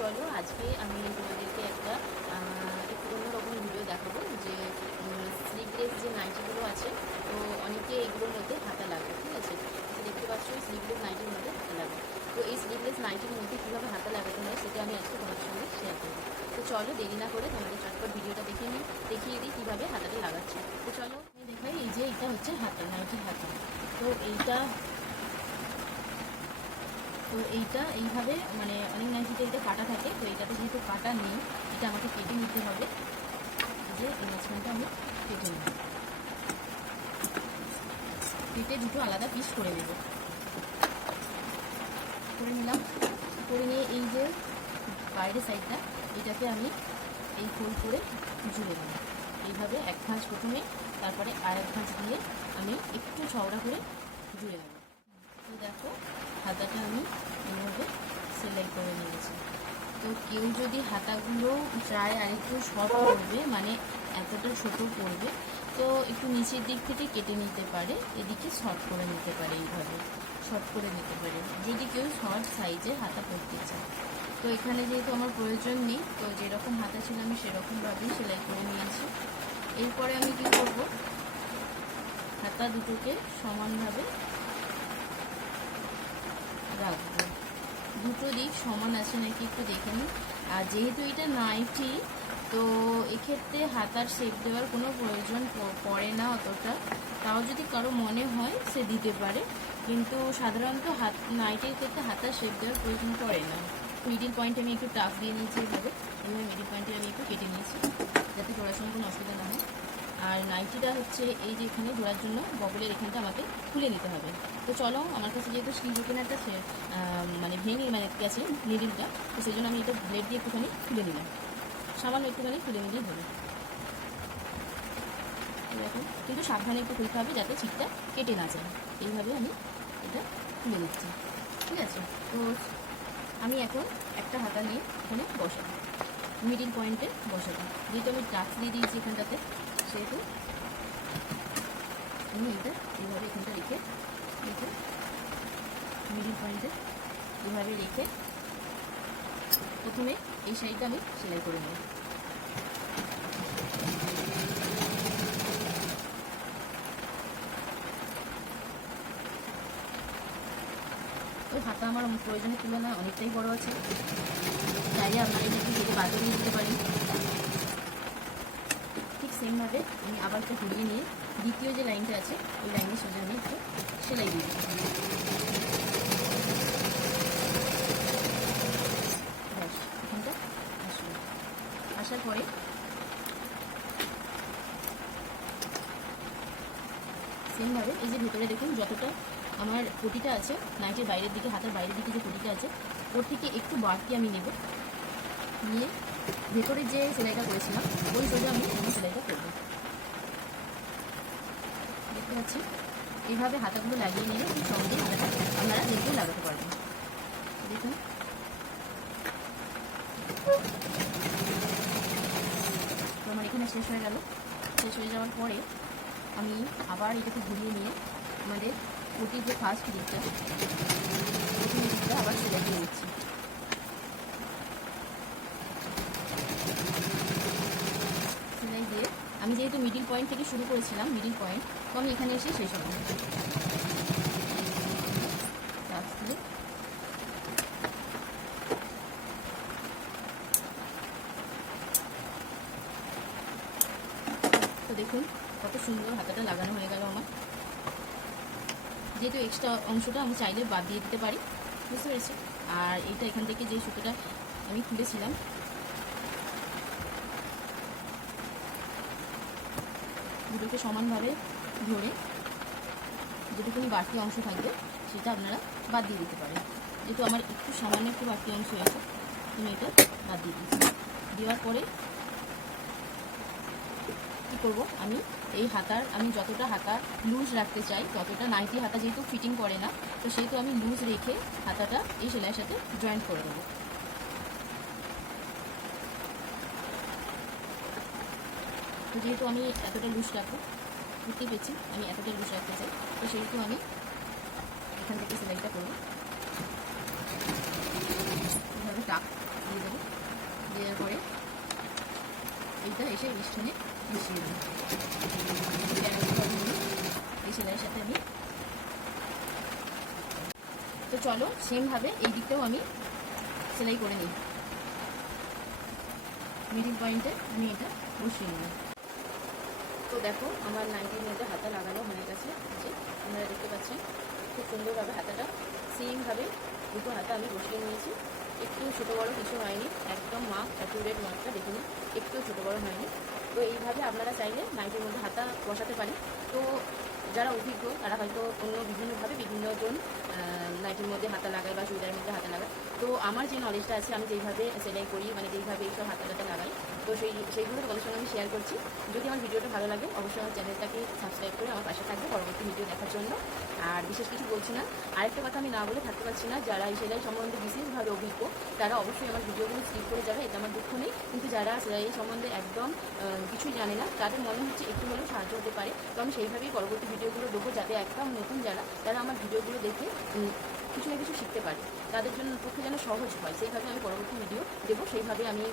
চলো আজকে আমি তোমাদেরকে একটা একটু অন্যরকম ভিডিও দেখাবো যে স্লিভলেস যে নাইটিগুলো আছে। তো অনেকে এগুলোর মধ্যে হাতা লাগে, ঠিক আছে। তো দেখতে পাচ্ছ স্লিভলেস নাইটির মধ্যে হাতা লাগে। তো এই স্লিভলেস নাইটির মধ্যে কীভাবে হাতা লাগাতে হয় সেটা আমি আজকে তোমাদের সঙ্গে শেয়ার করবো। তো চলো দেরি না করে তোমাদের চটপট ভিডিওটা দেখিয়ে দিই কীভাবে হাতাটা লাগাচ্ছে। তো চলো আমি দেখাই। এই যে এটা হচ্ছে হাতা, নাইটির হাতা। তো এইটা এইভাবে মানে অনেক নাইটিতে এটা কাটা থাকে, তো এইটাতে যেহেতু কাটা নেই এটা আমাকে কেটে নিতে হবে। যে এই মাঝখানটা আমি কেটে নেব, কেটে দুটো আলাদা পিস করে নেব। করে নিলাম, করে নিয়ে এই যে বাইরের সাইডটা এটাকে আমি এই ফোল্ড করে জুড়ে নেব। এইভাবে এক ভাঁজ প্রথমে, তারপরে আর এক ভাঁজ দিয়ে আমি একটু চওড়া করে জুড়ে নেব। তো দেখো হাতাটা আমি এইভাবে সেলাই করে নিয়েছি। তো কেউ যদি হাতাগুলো চায় আর একটু শর্ট করবে, মানে এতটা ছোট করবে, তো একটু নিচের দিক থেকে কেটে নিতে পারে, এদিকে শর্ট করে নিতে পারে, এইভাবে শর্ট করে নিতে পারে যদি কেউ শর্ট সাইজের হাতা পরতে চায়। তো এখানে যেহেতু আমার প্রয়োজন নেই, তো যেরকম হাতা ছিল আমি সেরকমভাবেই সেলাই করে নিয়েছি। এরপরে আমি কি করব, হাতা দুটোকে সমানভাবে রাখবো। দুটো দিক সমান আছে নাকি একটু দেখে নিই। আর যেহেতু এটা নাইটি, তো এক্ষেত্রে হাতার শেপ দেওয়ার কোনো প্রয়োজন পড়ে না অতটা। তাও যদি কারো মনে হয় সে দিতে পারে, কিন্তু সাধারণত নাইটির ক্ষেত্রে হাতার শেপ দেওয়ার প্রয়োজন পড়ে না। মিডিল পয়েন্টে আমি একটু টাফ দিয়ে নিয়েছি, এইভাবে মিডিল পয়েন্টে আমি একটু কেটে নিয়েছি যাতে জোড়ার সঙ্গে কোনো অসুবিধা না হয়। আর নাইটিটা হচ্ছে এই যে এখানে জোড়ার জন্য বগলের এখানটা আমাকে খুলে নিতে হবে। তো চলো, আমার কাছে যেহেতু স্টিল ওপেনারটা মানে ভেঙে মানে গেছে নিডিলটা, তো সেই জন্য আমি এটা ব্লেড দিয়ে একটুখানি খুলে নিলাম, সামান্য একটুখানি খুলে নিলেই হবে। দেখো, কিন্তু সাবধানে একটু খুলতে হবে যাতে ছিটটা কেটে না যায়। এইভাবে আমি এটা খুলে নিচ্ছি, ঠিক আছে। তো আমি এখন একটা হাতা নিয়ে এখানে বসাবো, মিডিল পয়েন্টে বসাবো। যেহেতু আমি টাচ দিয়ে দিয়েছি এখানটাতে, সেহেতু আমি এটা এইভাবে এখানটা রেখে মিডিল পয়েন্টে এইভাবে রেখে প্রথমে এই সাইডটা আমি সেলাই করে নেব। ওই হাতা আমার প্রয়োজনের তুলনায় অনেকটাই বড় আছে, চাইলে আপনারা একটু কেটে বাদ দিয়ে দিতে পারেন। ঠিক সেমভাবে আমি আবার একটু ঘুরিয়ে নিয়ে দ্বিতীয় যে লাইনটা আছে ওই লাইনের সোজা আমি একটু সেলাই দিয়ে দিচ্ছি। ব্যাস, এখানটা আসার পরে সেমভাবে এই যে ভেতরে দেখুন যতটা আমার পটিটা আছে নাইটের বাইরের দিকে, হাতের বাইরের দিকে যে পটিটা আছে ওর থেকে একটু বাড়তি আমি নেব, নিয়ে ভেতরে যে সেলাইটা করেছিলাম ওই সোজা আমি সেলাইটা করবো। দেখতে পাচ্ছি এইভাবে হাতাগুলো লাগিয়ে নিলে খুব সহজেই হাতাটা আপনারা নিজেও লাগাতে পারবেন। দেখুন তো আমার এখানে শেষ হয়ে গেল। শেষ হয়ে যাওয়ার পরে আমি আবার এটাকে ঘুরিয়ে নিয়ে আমাদের পটির যে ফার্স্ট দিকটা প্রথম দিকটা আবার সেলাই দিয়ে নিচ্ছি। সেলাই দিয়ে আমি যেহেতু মিডিল পয়েন্ট থেকে শুরু করেছিলাম, মিডিল পয়েন্ট, তো আমি এখানে এসে শেষ হলাম। তো দেখুন কত সুন্দর হাতাটা লাগানো হয়ে গেল আমার। যেহেতু এক্সট্রা অংশটা আমি চাইলে বাদ দিয়ে দিতে পারি, বুঝতে পেরেছি। আর এইটা এখান থেকে যে সুতোটা আমি খুলেছিলাম দুটোকে সমানভাবে ধরে যেটুকুনি বাড়তি অংশ থাকবে সেটা আপনারা বাদ দিয়ে দিতে পারেন। যেহেতু আমার একটু সামান্য একটু বাড়তি অংশ হয়েছে, আমি এটা বাদ দিয়ে দিচ্ছি। দেওয়ার পরে কী করবো, আমি এই হাতার আমি যতটা হাতা লুজ রাখতে চাই ততটা, নাইটি হাতা যেহেতু ফিটিং করে না, তো সেহেতু আমি লুজ রেখে হাতাটা এই সেলাইয়ের সাথে জয়েন্ট করে দেবো। তো যেহেতু আমি এতটা লুজ রাখবো, বুঝতেই পেরেছি আমি এতটা লুজ রাখতে চাই, তো সেহেতু আমি এখান থেকে সেলাইটা করবো, এভাবে টাক দিয়ে দেবো। সুইটা এসে এই স্টোনে বসিয়ে দেবো। এই সেলাইয়ের সাথে আমি তো চলো সেমভাবে এই দিকটাও আমি সেলাই করে নিই। মিডিল পয়েন্টে আমি এটা বসিয়ে নিই। তো দেখো আমার নাইটির মধ্যে হাতা লাগানো হয়ে গেছে, যে আপনারা দেখতে পাচ্ছেন খুব সুন্দরভাবে হাতাটা সেমভাবে দুটো হাতা আমি বসিয়ে নিয়েছি। একটু ছোটো বড়ো কিছু হয়নি, একদম মাপ অ্যাকুরেট মাপটা দেখে নিন, একটু ছোটো বড়ো হয়নি। তো এইভাবে আপনারা চাইলে নাইটির মধ্যে হাতা বসাতে পারেন। তো যারা অভিজ্ঞ তারা হয়তো অন্য বিভিন্নভাবে বিভিন্নজন নাইটির মধ্যে হাতা লাগায় বা চুড়িদারের মধ্যে হাতা লাগায়। তো আমার যে নলেজটা আছে, আমি যেইভাবে সেলাই করি, মানে যেইভাবে এইসব হাতা টাতা লাগাই, তো সেইগুলো তোমাদের সঙ্গে আমি শেয়ার করছি। যদি আমার ভিডিওটা ভালো লাগে অবশ্যই আমার চ্যানেলটাকে সাবস্ক্রাইব করে আমার পাশে থাকবে পরবর্তী ভিডিও দেখার জন্য। আর বিশেষ কিছু বলছি না, আরেকটা কথা আমি না বলে থাকতে পারছি না, যারা এই সেলাই সম্বন্ধে বিশেষভাবে অভিজ্ঞ তারা অবশ্যই আমার ভিডিওগুলো স্কিপ করে যাবে, এটা আমার দুঃখ নেই। কিন্তু যারা সেলাই সম্বন্ধে একদম কিছুই জানে না, তাদের মনে হচ্ছে একটু হলেও সাহায্য হতে পারে, তো আমি সেইভাবেই পরবর্তী ভিডিওগুলো দেবো, যাতে একদম নতুন যারা তারা আমার ভিডিওগুলো দেখে কিছু না কিছু শিখতে পারে, তাদের জন্য পক্ষে যেন সহজ হয়, সেইভাবে আমি পরবর্তী ভিডিও দেবো। সেইভাবে আমি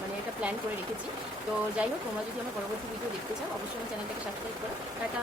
মানে এটা প্ল্যান করে রেখেছি। তো যাই হোক, তোমরা যদি আমার পরবর্তী ভিডিও দেখতে চাও অবশ্যই আমার চ্যানেলটাকে সাবস্ক্রাইব করো। টাটা।